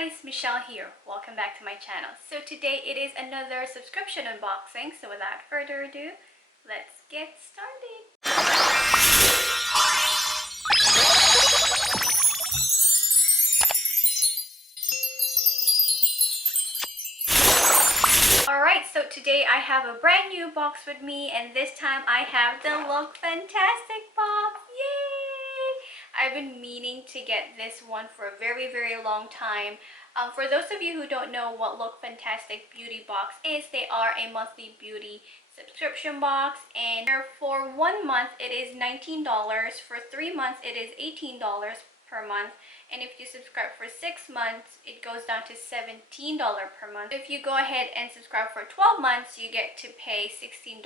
guys, Michelle here. Welcome back to my channel. So today it is another subscription unboxing. So without further ado, let's get started. Alright, so today I have a brand new box with me, and this time I have the Lookfantastic box. Yay! I've been meaning to get this one for a very long time. For those of you who don't know what Lookfantastic beauty box is, they are a monthly beauty subscription box, and for 1 month it is $19. For 3 months it is $18 per month, and if you subscribe for 6 months it goes down to $17 per month. If you go ahead and subscribe for 12 months you get to pay $16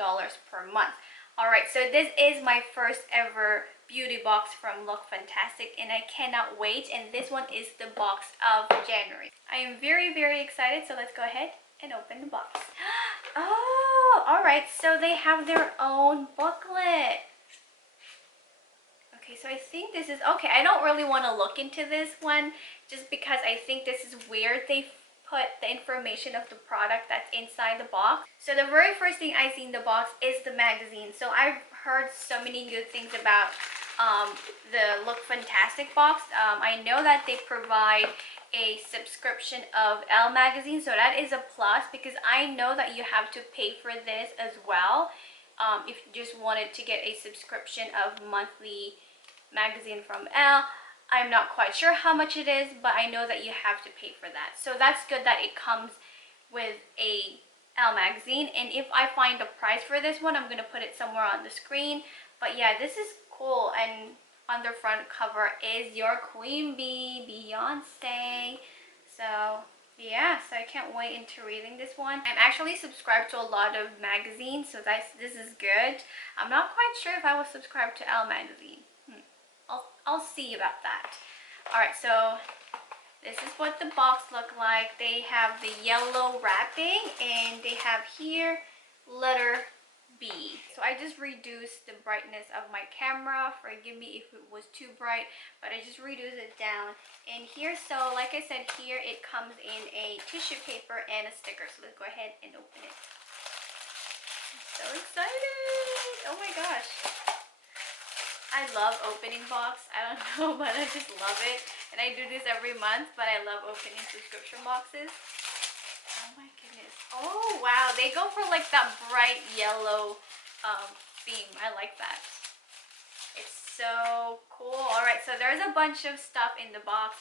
per month. Alright, so this is my first ever beauty box from Lookfantastic, and I cannot wait, and this one is the box of January. I am very excited, so let's go ahead and open the box. Oh, alright, so they have their own booklet. Okay, so I think this is okay. I don't really want to look into this one just because I think this is where they put the information of the product that's inside the box. So the very first thing I see in the box is the magazine. So I've heard so many good things about the Lookfantastic box. I know that they provide a subscription of Elle magazine, so that is a plus because I know that you have to pay for this as well. If you just wanted to get a subscription of monthly magazine from Elle, I'm not quite sure how much it is, but I know that you have to pay for that. So that's good that it comes with a Elle magazine, and if I find the price for this one, I'm gonna put it somewhere on the screen. But yeah, this is cool, and on the front cover is your queen bee, Beyonce. So yeah, so I can't wait into reading this one. I'm actually subscribed to a lot of magazines, so this is good. I'm not quite sure if I will subscribe to Elle magazine. I'll see about that. Alright, so this is what the box look like. They have the yellow wrapping, and they have here letter B. So I just reduced the brightness of my camera. Forgive me if it was too bright, but I just reduced it down. And here, so like I said, here it comes in a tissue paper and a sticker. So let's go ahead and open it. I'm so excited! Oh my gosh. I love opening box. I don't know, but I just love it. And I do this every month, but I love opening subscription boxes. Oh my goodness. Oh wow, they go for like that bright yellow theme. I like that. It's so cool. Alright, so there's a bunch of stuff in the box.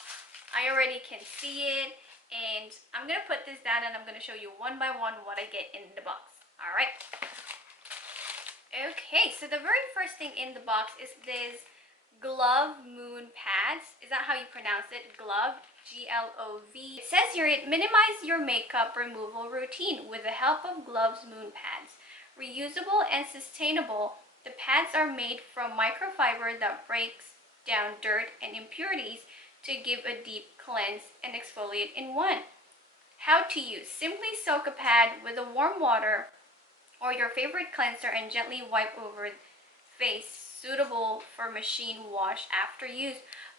I already can see it, and I'm gonna put this down and I'm gonna show you one by one what I get in the box. Alright. Okay, so the very first thing in the box is this glove moon pads. Is that how you pronounce it? Glove, Glove. It says here, it minimize your makeup removal routine with the help of Glove's moon pads. Reusable and sustainable, the pads are made from microfiber that breaks down dirt and impurities to give a deep cleanse and exfoliate in one. How to use: simply soak a pad with a warm water or your favorite cleanser and gently wipe over face, suitable for machine wash after use.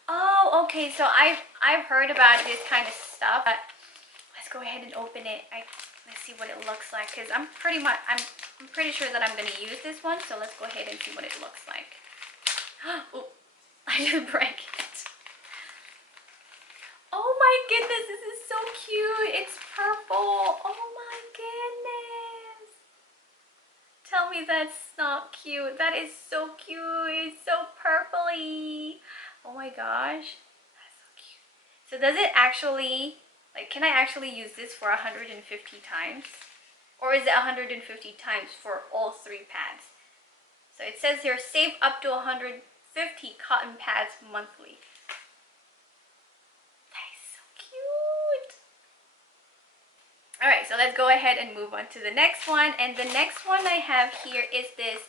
Oh, okay, so I've heard about this kind of stuff, but let's go ahead and open it. Let's see what it looks like, because I'm pretty sure that I'm going to use this one, so let's go ahead and see what it looks like. Oh, I just break it. Oh my goodness, this is so cute. It's purple. Oh my goodness. Tell me that's not cute. That is so cute. It's so purpley. Oh my gosh. That's so cute. So does it actually, like, can I actually use this for 150 times? Or is it 150 times for all 3 pads? So it says here, save up to 150 cotton pads monthly. That is so cute. Alright, so let's go ahead and move on to the next one. And the next one I have here is this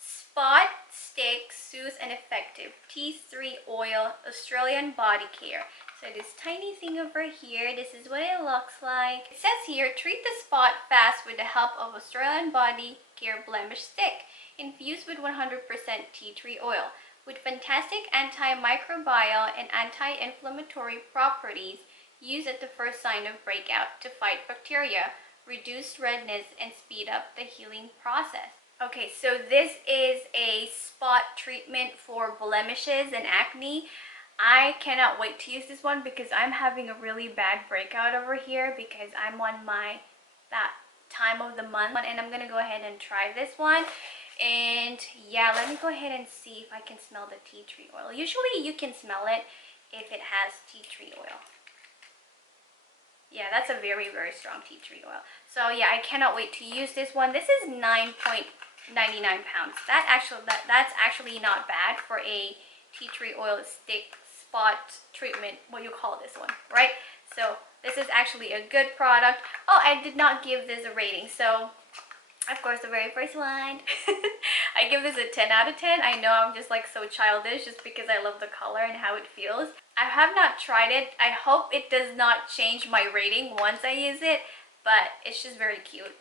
Spot Stick Soothe and Effective Tea Tree Oil Australian Body Care. So this tiny thing over here, this is what it looks like. It says here, treat the spot fast with the help of Australian Body Care Blemish Stick, infused with 100% tea tree oil. With fantastic antimicrobial and anti-inflammatory properties, Use at the first sign of breakout to fight bacteria, reduce redness, and speed up the healing process. Okay, so this is a spot treatment for blemishes and acne. I cannot wait to use this one because I'm having a really bad breakout over here because I'm on that time of the month, and I'm gonna go ahead and try this one. And yeah, let me go ahead and see if I can smell the tea tree oil. Usually you can smell it if it has tea tree oil. Yeah, that's a very, very strong tea tree oil. So yeah, I cannot wait to use this one. This is 9.99 pounds. That's actually not bad for a tea tree oil stick spot treatment, what you call this one, right? So this is actually a good product. Oh, I did not give this a rating. So of course, the very first one, I give this a 10 out of 10. I know I'm just like so childish just because I love the color and how it feels. I have not tried it. I hope it does not change my rating once I use it, but it's just very cute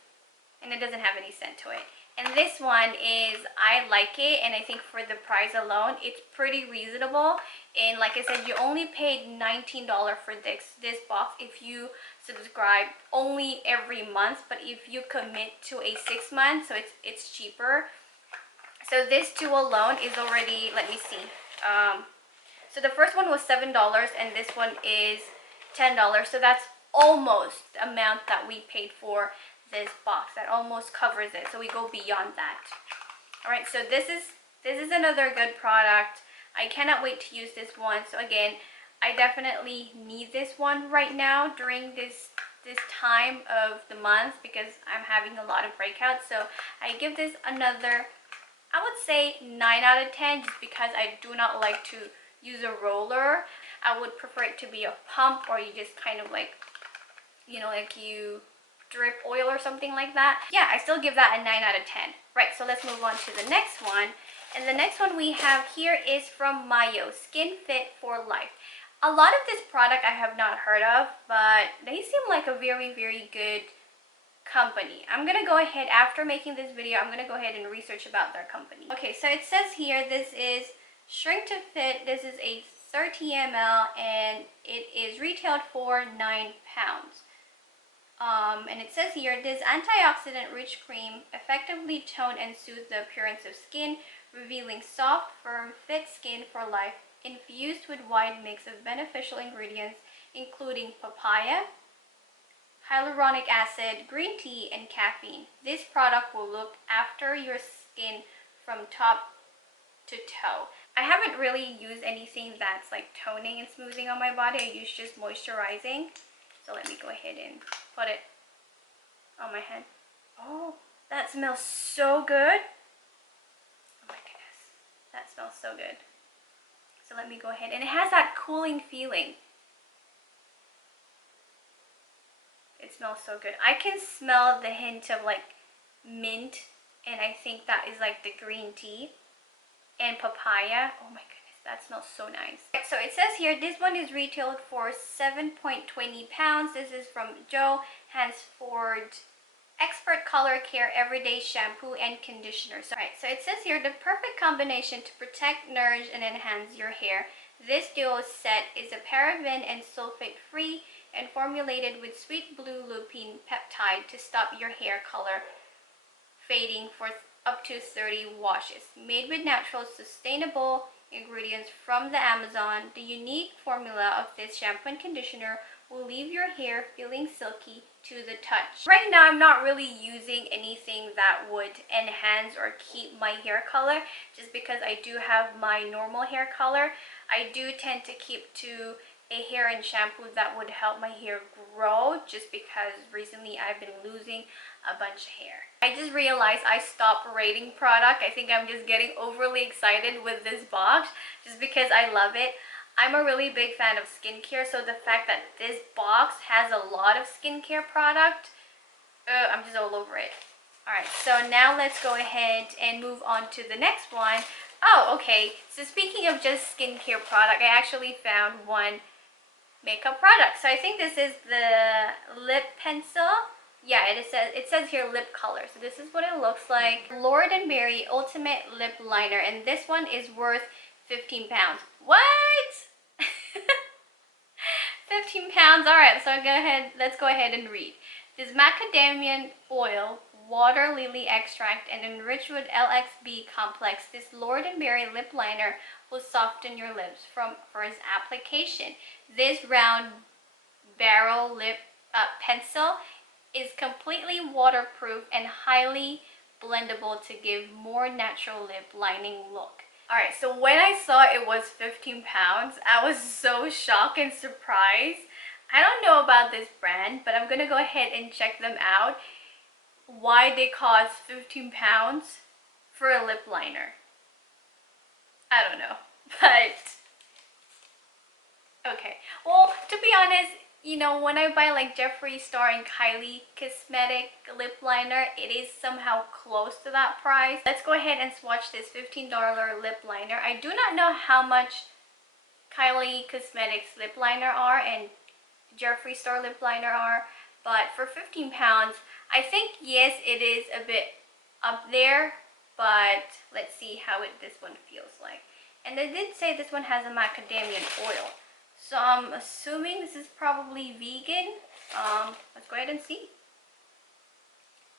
and it doesn't have any scent to it. And this one is, I like it, and I think for the price alone, it's pretty reasonable. And like I said, you only paid $19 for this box if you subscribe only every month, but if you commit to a 6 months, so it's cheaper. So this two alone is already, let me see. So the first one was $7 and this one is $10. So that's almost the amount that we paid for this box. That almost covers it. So we go beyond that. All right, so this is another good product. I cannot wait to use this one. So again, I definitely need this one right now during this time of the month because I'm having a lot of breakouts. So I give this another, I would say 9 out of 10 just because I do not like to use a roller. I would prefer it to be a pump, or you just kind of like, you know, like you drip oil or something like that. Yeah, I still give that a 9 out of 10. Right, so let's move on to the next one. And the next one we have here is from Mayo, Skin Fit for Life. A lot of this product I have not heard of, but they seem like a very, very good company. I'm gonna go ahead, after making this video, I'm gonna go ahead and research about their company. Okay, so it says here this is Shrink to Fit. This is a 30 ml and it is retailed for 9 pounds. And it says here, this antioxidant-rich cream effectively tone and soothe the appearance of skin, revealing soft, firm, fit skin for life, infused with wide mix of beneficial ingredients, including papaya, hyaluronic acid, green tea, and caffeine. This product will look after your skin from top to toe. I haven't really used anything that's like toning and smoothing on my body. I use just moisturizing. So let me go ahead and put it on my head. Oh, that smells so good. Oh my goodness, that smells so good. So let me go ahead, and it has that cooling feeling. It smells so good. I can smell the hint of like mint, and I think that is like the green tea and papaya. Oh my goodness, that smells so nice. So it says here, this one is retailed for 7.20 pounds. This is from Joe Hansford Expert Color Care Everyday Shampoo and Conditioner. So, so it says here, the perfect combination to protect, nourish, and enhance your hair. This duo set is a paraben and sulfate free and formulated with sweet blue lupine peptide to stop your hair color fading for up to 30 washes. Made with natural, sustainable ingredients from the Amazon, the unique formula of this shampoo and conditioner will leave your hair feeling silky to the touch. Right now, I'm not really using anything that would enhance or keep my hair color, just because I do have my normal hair color. I do tend to keep to a hair and shampoo that would help my hair grow, just because recently I've been losing a bunch of hair. I just realized I stopped rating product. I think I'm just getting overly excited with this box just because I love it. I'm a really big fan of skincare, so the fact that this box has a lot of skincare product, I'm just all over it. Alright, so now let's go ahead and move on to the next one. Oh, okay. So speaking of just skincare product, I actually found one makeup product. So I think this is the lip pencil. Yeah, it says here lip color. So this is what it looks like. Lord & Berry Ultimate Lip Liner, and this one is worth 15 pounds. What? 15 pounds. All right, so let's go ahead and read. This macadamia oil, water lily extract, and enriched with LXB complex, this Lord and Berry lip liner will soften your lips from first application. This round barrel lip pencil is completely waterproof and highly blendable to give more natural lip lining look. Alright, so when I saw it was 15 pounds, I was so shocked and surprised. I don't know about this brand, but I'm gonna go ahead and check them out. Why they cost 15 pounds for a lip liner. I don't know, but okay. Well, to be honest, you know, when I buy like Jeffree Star and Kylie Cosmetic lip liner, it is somehow close to that price. Let's go ahead and swatch this $15 lip liner. I do not know how much Kylie Cosmetics lip liner are and Jeffree Star lip liner are, but for 15 pounds, I think yes, it is a bit up there, but let's see how this one feels like. And they did say this one has a macadamia oil. So I'm assuming this is probably vegan. Let's go ahead and see.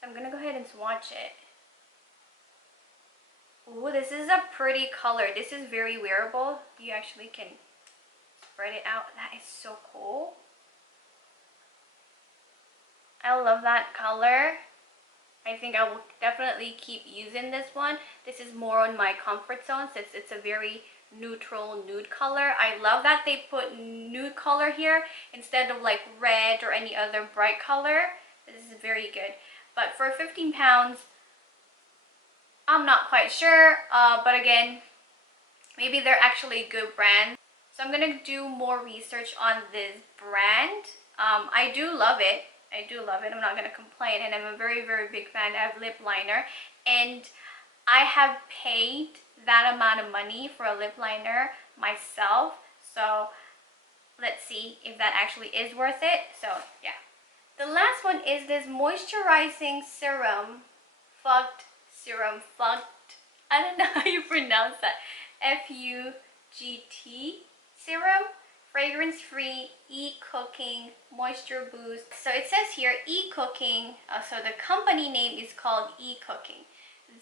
I'm gonna go ahead and swatch it. Ooh, this is a pretty color. This is very wearable. You actually can spread it out. That is so cool. I love that color. I think I will definitely keep using this one. This is more on my comfort zone since it's a very neutral nude color. I love that they put nude color here instead of like red or any other bright color. This is very good. But for 15 pounds, I'm not quite sure. But again, maybe they're actually good brands. So I'm gonna do more research on this brand. I do love it. I do love it. I'm not gonna complain, and I'm a very, very big fan of lip liner. And I have paid that amount of money for a lip liner myself. So let's see if that actually is worth it. So yeah. The last one is this moisturizing serum. Fugged. I don't know how you pronounce that. F-U-G-T serum. Fragrance-free e-cooking moisture boost. So it says here e-cooking. So the company name is called e-cooking.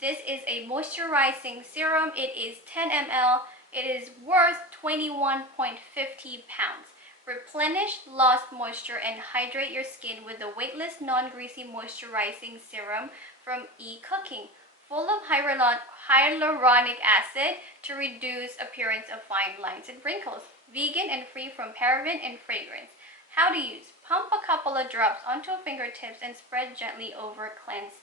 This is a moisturizing serum. It is 10 ml. It is worth 21.50 pounds. Replenish lost moisture and hydrate your skin with the weightless, non-greasy moisturizing serum from e-cooking, full of hyaluronic acid to reduce appearance of fine lines and wrinkles. Vegan and free from paraben and fragrance. How to use. Pump a couple of drops onto fingertips and spread gently over cleansed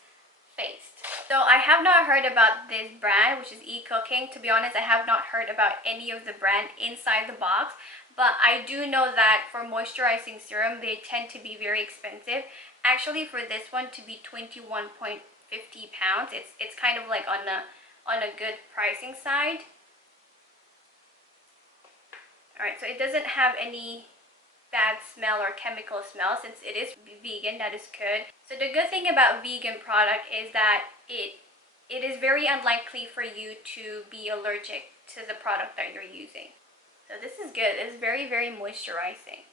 face. So I have not heard about this brand, which is e-cooking. To be honest, I have not heard about any of the brand inside the box, but I do know that for moisturizing serum, they tend to be very expensive. Actually, for this one to be 21.50 pounds, it's kind of like on a good pricing side. Alright, so it doesn't have any bad smell or chemical smell since it is vegan. That is good. So the good thing about vegan product is that it is very unlikely for you to be allergic to the product that you're using. So this is good. It's very, very moisturizing.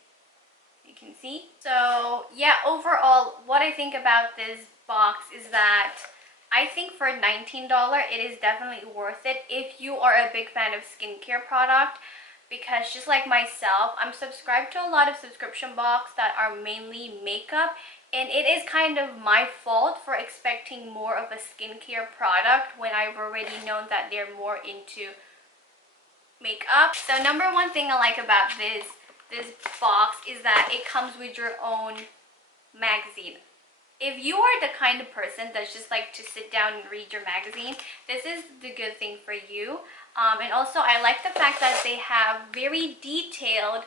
You can see. So yeah, overall, what I think about this box is that I think for $19, it is definitely worth it if you are a big fan of skincare product. Because just like myself, I'm subscribed to a lot of subscription boxes that are mainly makeup, and it is kind of my fault for expecting more of a skincare product when I've already known that they're more into makeup. So number one thing I like about this box is that it comes with your own magazine. If you are the kind of person that's just like to sit down and read your magazine, this is the good thing for you. And also I like the fact that they have very detailed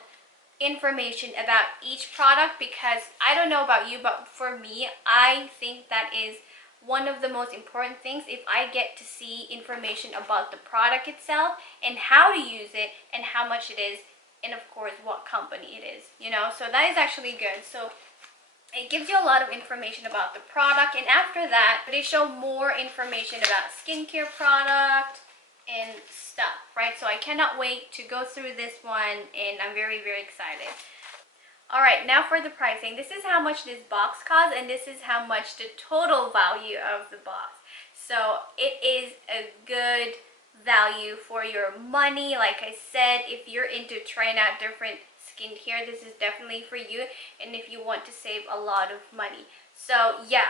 information about each product, because I don't know about you, but for me, I think that is one of the most important things. If I get to see information about the product itself and how to use it and how much it is, and of course what company it is, you know, so that is actually good. So it gives you a lot of information about the product, and after that they show more information about skincare product and stuff, right? So I cannot wait to go through this one, and I'm very, very excited. Alright, now for the pricing. This is how much this box costs, and this is how much the total value of the box. So it is a good value for your money. Like I said, if you're into trying out different skincare, this is definitely for you, and if you want to save a lot of money. So yeah,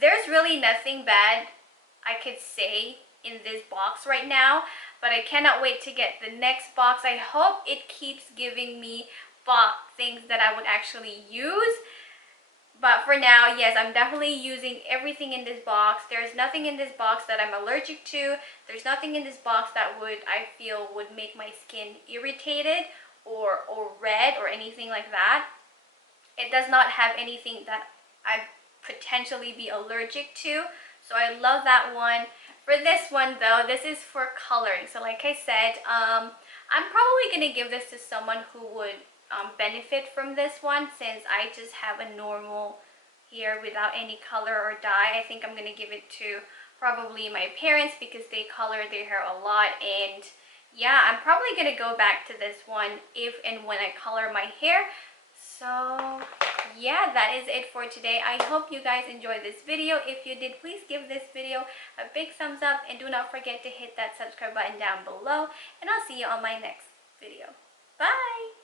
there's really nothing bad I could say in this box right now, but I cannot wait to get the next box. I hope it keeps giving me things that I would actually use. But for now, yes, I'm definitely using everything in this box. There's nothing in this box that I'm allergic to. There's nothing in this box that I feel would make my skin irritated or red or anything like that. It does not have anything that I potentially be allergic to. So I love that one. For this one though, this is for coloring. So like I said, I'm probably going to give this to someone who would benefit from this one, since I just have a normal hair without any color or dye. I think I'm going to give it to probably my parents because they color their hair a lot. And yeah, I'm probably going to go back to this one if and when I color my hair. So yeah, that is it for today. I hope you guys enjoyed this video. If you did, please give this video a big thumbs up, and do not forget to hit that subscribe button down below, and I'll see you on my next video. Bye!